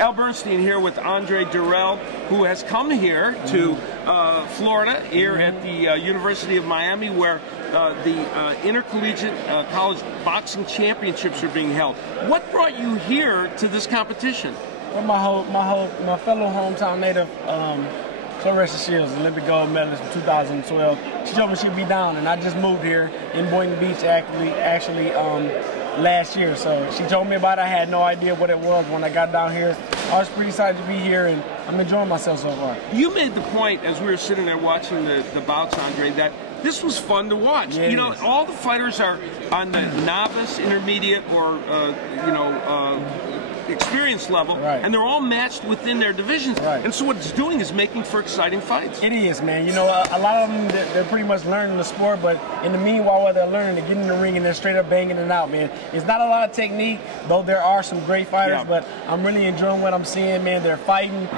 Al Berstein here with Andre Dirrell, who has come here to Florida, here at the University of Miami, where the Intercollegiate College Boxing Championships are being held. What brought you here to this competition? Well, my fellow hometown native, Clarissa Shields, Olympic gold medalist in 2012. She told me she'd be down, and I just moved here in Boynton Beach actually last year. So she told me about it. I had no idea what it was when I got down here. I was pretty excited to be here, and I'm enjoying myself so far. You made the point as we were sitting there watching the bouts, Andre, that this was fun to watch. Yes. You know, all the fighters are on the novice, intermediate, or experience level, right, and they're all matched within their divisions. Right. And so what it's doing is making for exciting fights. It is, man. You know, a lot of them, they're pretty much learning the sport, but in the meanwhile, while they're learning, they're getting in the ring and they're straight up banging it out, man. It's not a lot of technique, though there are some great fighters, yeah, but I'm really enjoying what I'm seeing, man. They're fighting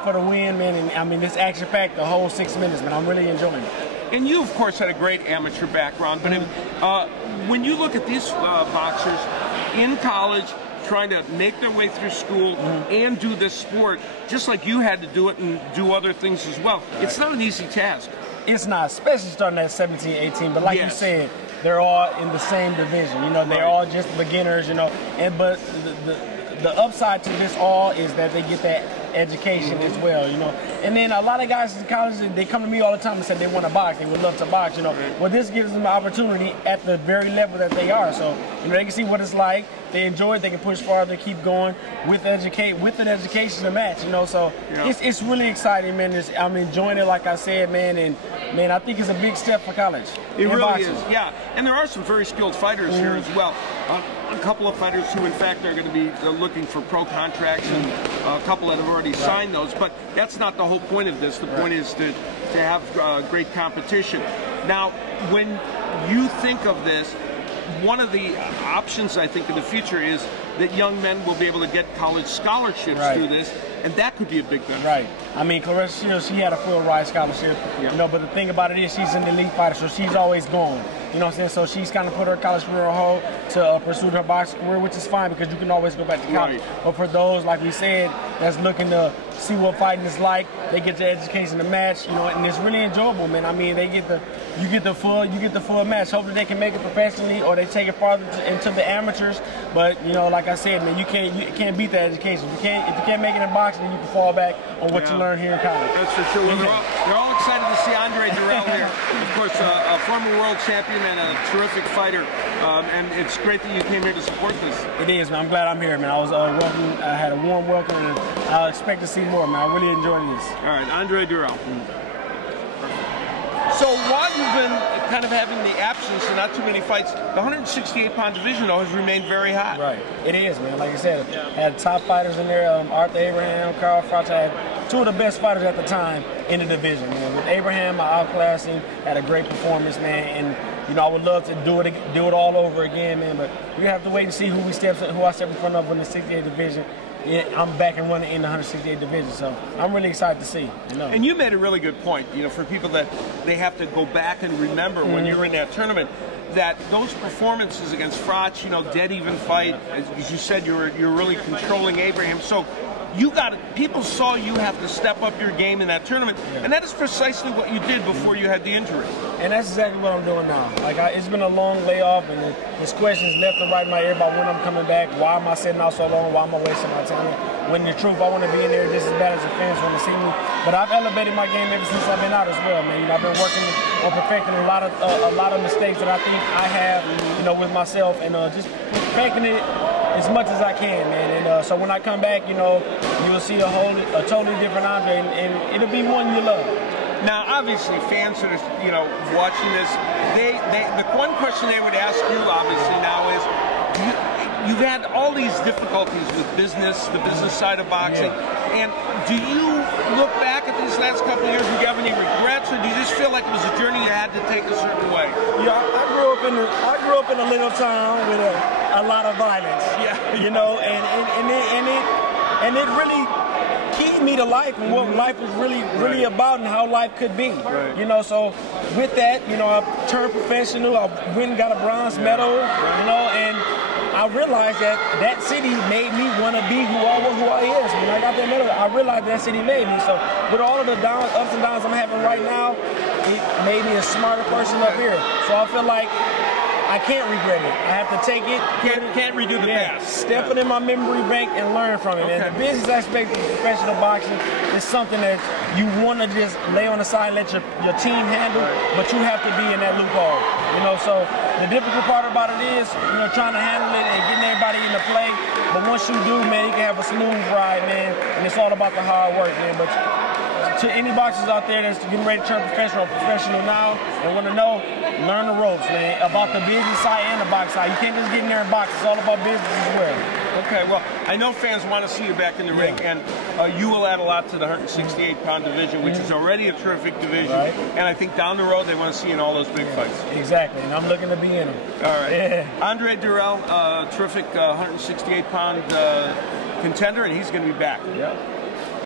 for the win, man, and I mean, it's action-packed the whole 6 minutes, man. I'm really enjoying it. And you, of course, had a great amateur background, but when you look at these boxers in college, trying to make their way through school and do this sport, just like you had to do it and do other things as well, it's not an easy task. It's not, especially starting at 17, 18, but like you said, they're all in the same division. You know, they're all just beginners, you know, but the upside to this all is that they get that education as well, you know. And then a lot of guys in college, they come to me all the time and say they want to box, they would love to box, you know. Well, this gives them an opportunity at the very level that they are. So, you know, they can see what it's like, they enjoy it, they can push farther, keep going with an education to match, you know. So it's really exciting, man. I'm enjoying it, like I said, man, and man, I think it's a big step for college. It really is, yeah. And there are some very skilled fighters here as well. A couple of fighters who, in fact, are going to be looking for pro contracts, and a couple that have already signed those. But that's not the whole point of this. The point is to have great competition. Now, when you think of this, one of the options, I think, in the future is that young men will be able to get college scholarships through this, and that could be a big benefit. Right. I mean, Clarissa Shields, she had a full ride scholarship, you know, but the thing about it is she's an elite fighter, so she's always going. You know what I'm saying? So she's kind of put her college career on hold to pursue her boxing career, which is fine because you can always go back to college. But for those, like we said, that's looking to see what fighting is like, they get the education to match, you know, and it's really enjoyable, man. I mean, you get the full match. Hopefully they can make it professionally or they take it farther into the amateurs. But you know, like I said, man, you can't beat that education. If you can't make it in boxing, then you can fall back on what you learn here in college. That's for sure. Well, they're all excited to see Andre Dirrell here. Of course, a former world champion and a terrific fighter. And it's great that you came here to support this. It is, man. I'm glad I'm here, man. I was welcome. I had a warm welcome, and I expect to see more, man. I really enjoyed this. All right, Andre Dirrell. So while you've been kind of having the absence and not too many fights, the 168-pound division, though, has remained very hot. Right. It is, man. Like I said, had top fighters in there. Arthur Abraham, Carl Froch, had two of the best fighters at the time in the division, man. With Abraham, I outclassed him, had a great performance, man. And you know, I would love to do it all over again, man. But we have to wait and see who I step in front of in the 68 division. I'm back and running in the 168 division, so I'm really excited to see. You know. And you made a really good point. You know, for people that they have to go back and remember when you're in that tournament, that those performances against Froch, you know, dead even fight, as you said, you're really controlling Abraham. So people saw you have to step up your game in that tournament, and that is precisely what you did before you had the injury. And that's exactly what I'm doing now. Like, it's been a long layoff, and there's questions left and right in my ear about when I'm coming back. Why am I sitting out so long? Why am I wasting my time? When the truth, I want to be in there just as bad as the fans want to see me. But I've elevated my game ever since I've been out as well, man. You know, I've been working on perfecting a lot of mistakes that I think I have, you know, with myself, and just perfecting it as much as I can, man. And so when I come back, you know, you'll see a totally different Andre, and it'll be one you love. Now, obviously, fans that are, you know, watching this, the one question they would ask you, obviously, now is, you've had all these difficulties with business, the business side of boxing, and do you look back at these last couple of years and do you have any regrets, or do you just feel like it was a journey you had to take a certain way? Yeah, I grew up in a little town with a lot of violence. You know, and it really keyed me to life and what life was really about and how life could be. You know, so with that, you know, I turned professional. I went and got a bronze medal. You know, and I realized that city made me want to be who I is, out there, I realized that city made me. So with all of the ups and downs I'm having right now, it made me a smarter person up here. So I feel like I can't regret it. I have to take it. Can't redo the past. Step it in my memory bank and learn from it. And the business aspect of professional boxing is something that you want to just lay on the side and let your team handle, but you have to be in that loophole. You know, so the difficult part about it is, you know, trying to handle it and getting everybody into play. But once you do, man, you can have a smooth ride, man. And it's all about the hard work, man. But to any boxers out there that's getting ready to turn professional now and want to know, learn the ropes, man, about the business side and the box side. You can't just get in there and box. It's all about business as well. Okay, well, I know fans want to see you back in the ring, and you will add a lot to the 168-pound division, which is already a terrific division. Right. And I think down the road they want to see you in all those big fights. Exactly, and I'm looking to be in them. All right. Andre Dirrell, terrific 168-pound contender, and he's going to be back. Yep.